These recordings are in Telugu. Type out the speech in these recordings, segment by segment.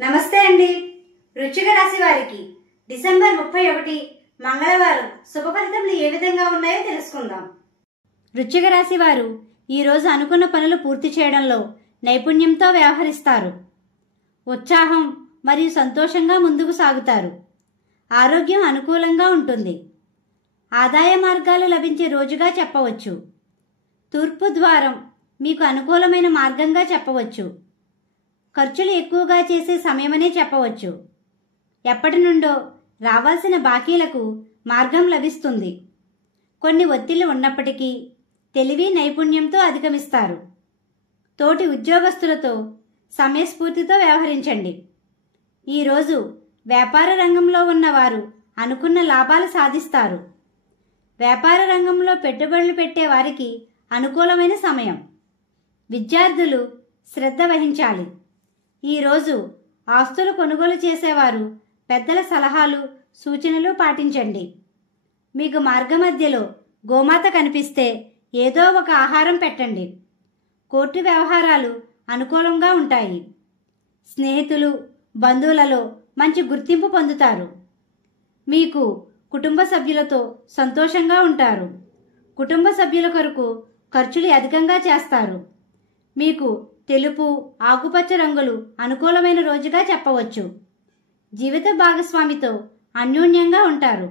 నమస్తే అండి. వృశ్చిక రాశి వారికి డిసెంబర్ 31 మంగళవారం శుభ ఫలితములు ఏ విధంగా ఉన్నాయో తెలుసుకుందాం. వృశ్చిక రాశి వారు ఈరోజు అనుకున్న పనులు పూర్తి చేయడంలో నైపుణ్యంతో వ్యవహరిస్తారు. ఉత్సాహం మరియు సంతోషంగా ముందుకు సాగుతారు. ఆరోగ్యం అనుకూలంగా ఉంటుంది. ఆదాయ మార్గాలు లభించే రోజుగా చెప్పవచ్చు. తూర్పు ద్వారం మీకు అనుకూలమైన మార్గంగా చెప్పవచ్చు. ఖర్చులు ఎక్కువగా చేసే సమయమనే చెప్పవచ్చు. ఎప్పటి నుండో రావాల్సిన బాకీలకు మార్గం లభిస్తుంది. కొన్ని ఒత్తిళ్లు ఉన్నప్పటికీ తెలివి నైపుణ్యంతో అధిగమిస్తారు. తోటి ఉద్యోగస్తులతో సమయస్ఫూర్తితో వ్యవహరించండి. ఈరోజు వ్యాపార రంగంలో ఉన్నవారు అనుకున్న లాభాలు సాధిస్తారు. వ్యాపార రంగంలో పెట్టుబడులు పెట్టే వారికి అనుకూలమైన సమయం. విద్యార్థులు శ్రద్ధ వహించాలి. ఈరోజు ఆస్తులు కొనుగోలు చేసేవారు పెద్దల సలహాలు సూచనలు పాటించండి. మీకు మార్గమధ్యలో గోమాత కనిపిస్తే ఏదో ఒక ఆహారం పెట్టండి. కోర్టు వ్యవహారాలు అనుకూలంగా ఉంటాయి. స్నేహితులు బంధువులలో మంచి గుర్తింపు పొందుతారు. మీకు కుటుంబ సభ్యులతో సంతోషంగా ఉంటారు. కుటుంబ సభ్యుల కొరకు ఖర్చులు అధికంగా చేస్తారు. మీకు తెలుపు ఆకుపచ్చ రంగులు అనుకూలమైన రోజుగా చెప్పవచ్చు. జీవిత భాగస్వామితో అన్యోన్యంగా ఉంటారు.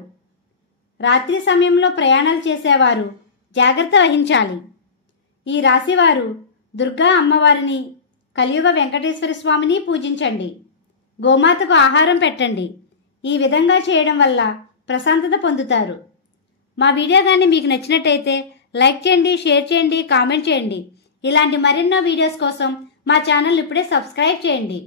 రాత్రి సమయంలో ప్రయాణాలు చేసేవారు జాగ్రత్త వహించాలి. ఈ రాశివారు దుర్గా అమ్మవారిని కలియుగ వెంకటేశ్వర స్వామిని పూజించండి. గోమాతకు ఆహారం పెట్టండి. ఈ విధంగా చేయడం వల్ల ప్రశాంతత పొందుతారు. మా వీడియో కానీ మీకు నచ్చినట్టయితే లైక్ చేయండి, షేర్ చేయండి, కామెంట్ చేయండి. ఇలాంటి మరెన్నో వీడియోస్ కోసం మా ఛానల్ ఇప్పుడే సబ్స్క్రైబ్ చేయండి.